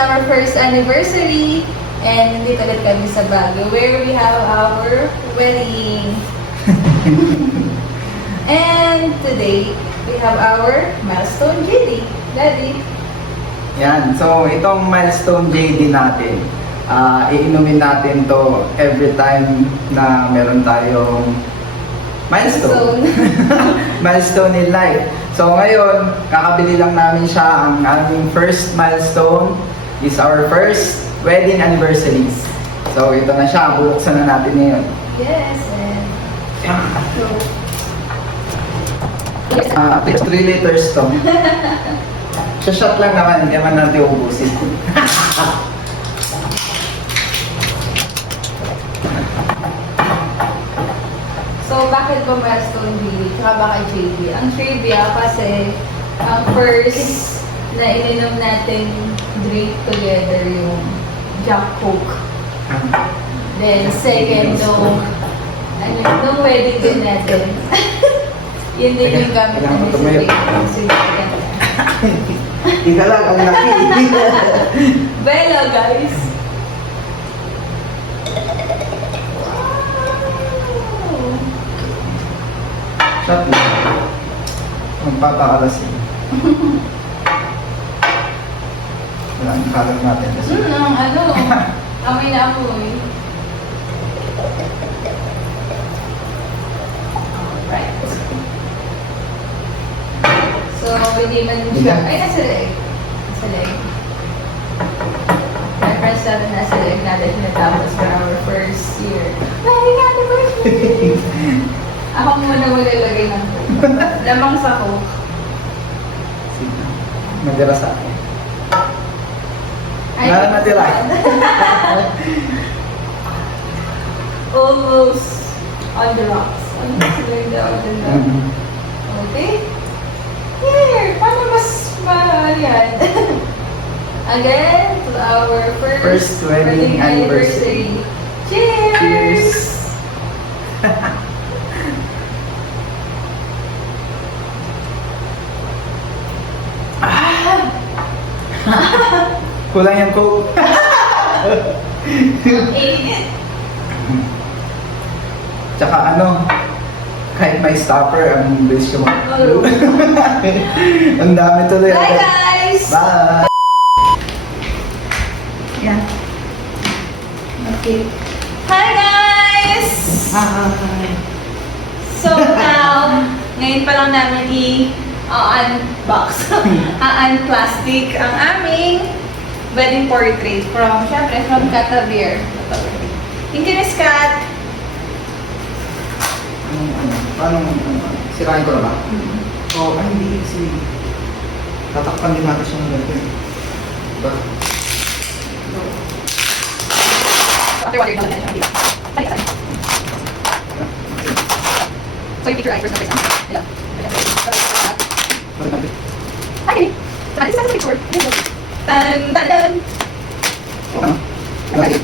our first anniversary and nandito ulit kami sa Baguio where we have our wedding. And today, we have our milestone JD. Daddy. Yan, so itong milestone JD natin, iinumin natin to every time na meron tayong milestone. Milestone in life. So ngayon, kakabili lang namin siya. Ang aming first milestone is our first wedding anniversary. So ito na siya, bubuksan na natin ngayon. Yes, and so, At least 3 liters to. Sa shot lang naman, hindi naman natin ubusin. so bakit ba milestone JD? Tsaka bakit JD? Ang trivia kasi ang first na ininom natin drink together yung Jack Coke. Then second nung wedding din natin. Yun din yung gamit namin sa drink. Ika lang, ang laki. Bella, guys. Shot lang. Magpapakalasin. Wala ang kalat natin kasi. Amoy na amoy. Right. So, hindi man siya. Ay, nasa leg. Nasa leg. Reference natin nasa leg natin natapos for our first year. Wedding anniversary! Ako muna maglalagay ng coke. Lamang sa coke. Sige. Madira sa akin. Ay, Wala natira. Almost on the rocks. Almost going down on the rocks. Okay? Here! Paano mas yan? Again, to our first wedding anniversary. Cheers! Cheers! Kulang yung coke. Init! Tsaka kahit may stopper, ang bilis yung Oh. ang dami tuloy. Bye, guys! Bye! Yeah. Okay. Hi, guys! Hi! So now, ngayon pa lang namin i-unbox, un-plastic ang aming wedding portrait from Catavir. Thank you, Miss Kat. Paano, sirain ko na ba? Oo, ay hindi kasi tatakpan din natin siya ng ganito eh. Diba? So, you picture I first number one. Hello. Balik natin. Hi, Kenny. So, this is the picture. Tan, tan, tan. Okay. Balik.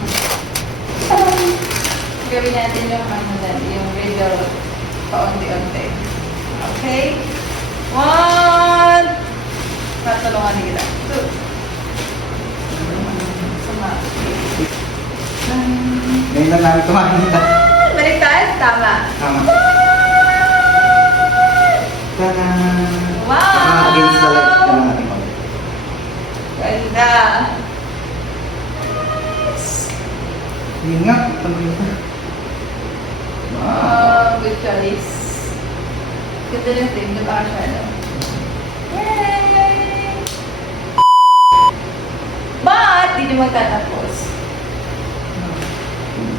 Gawin natin yung video paunti-unti. Okay? 1. Patulungan nila. 2. Sama. Ngayon lang namin tumakita. Baliktad? Tama. Tama. Tada! Wow! Against the light ka natin kami. Ganda. Yun nga, tuloy na. Wow, good choice. Ganda ng team, di ba siya, no? Yay! But, di nyo magtatapos.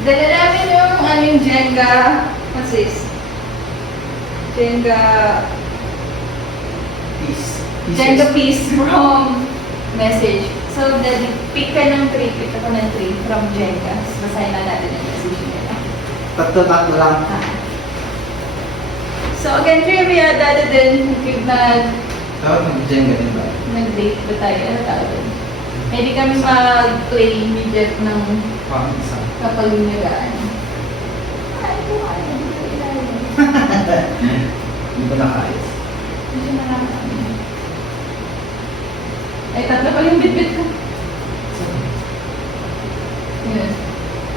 Dala namin yung Jenga, what's this? Jenga Peace. piece from message. So, pick ka ng 3, pick ako ng 3 from Jenga. Basahin na natin yung message nila. Tatlo lang. So, again, trivia, dati din, Tawag mag-Jenga din ba? nag-date ba tayo? Ano tawag din? Hindi kami mag-play immediate ng Parang isa. kapag-inagaan. Ay, buhay. Hindi ko nakayos. Hindi na lang kami. Ay, tatlo pa yung bit-bit ko. Yun.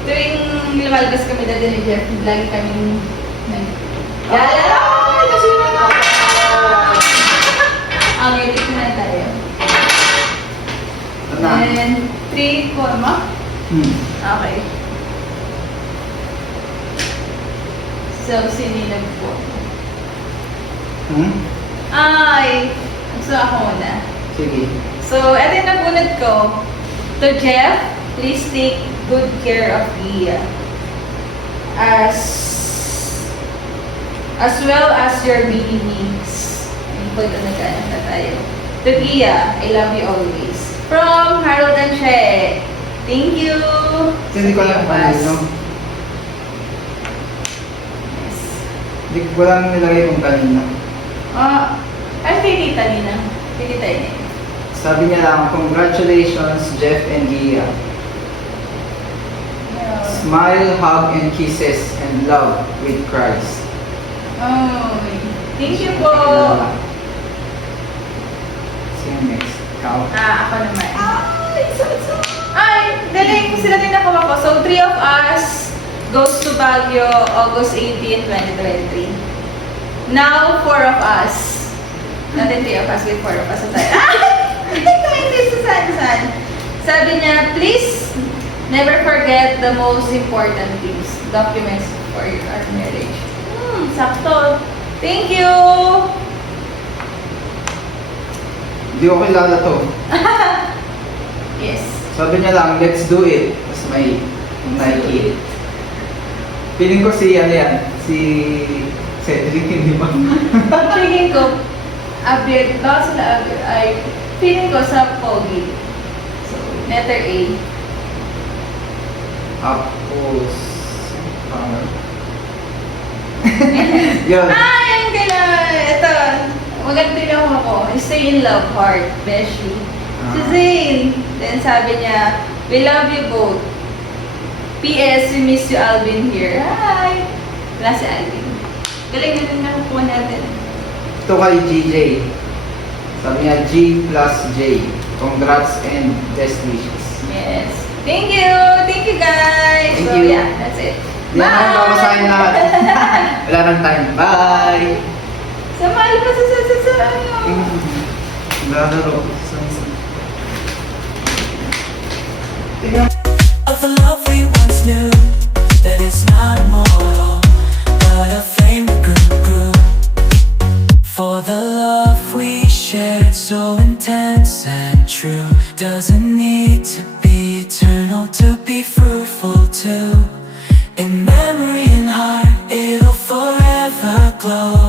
Tuwing lumalabas kami dati ni Jeff, lagi kaming Gala! Kasi na Okay, tikman tayo. Ito na. And 3 korma. Okay. So, sininag po. Ay! So, ako muna. Sige. So, ito yung nabunod ko. To Jeff, please take good care of Gia. As well as your baby needs. Ayun po ito nagkaanak na tayo. To Gia, I love you always. From Harold and She. Thank you! Hindi ko alam kung ano. Yes. Hindi ko lang nilagay kung kanina. Ay, Tita Nina. Tita Nina. Sabi niya lang, congratulations, Jeff and Gia. Smile, hug, and kisses, and love with Christ. Oh, thank you po! Sino next? Ikaw? Ako naman. Ay, galing! Sila din nakuha ko. So, 3 of us goes to Baguio, August 18, 2023. Now, 4 of us. Natin 3 of us, with 4 of us. Sabi niya, please never forget the most important things. Documents for our marriage. Sakto. Thank you! Hindi ko kilala to. Yes. Sabi niya lang, let's do it. Tapos may Nike. Feeling ko si, ano yan, si Cedric, hindi ba? Feeling ko, update, baka sila update, ay, feeling ko sa Pogi. So, letter A. Tapos, yun. Yan kaya, ito, maganda lang ako, stay in love heart, Beshi. Si Zane, then sabi niya, we love you both. P.S. We miss you, Alvin here. Hi! Wala si Alvin. Galing na po natin. Ito kay GJ. Sabi niya, G plus J. Congrats and best wishes. Yes. Thank you! Thank you, guys! Thank So, you. yeah, that's it. Yan ang babasahin lahat. Wala nang time. Bye! Samahan pa sa Lalaro. Of the love we once knew, that is not immortal, but a flame that grew. For the love we shared, so intense and true, doesn't need to be eternal to be fruitful too. In memory and heart, it'll forever glow.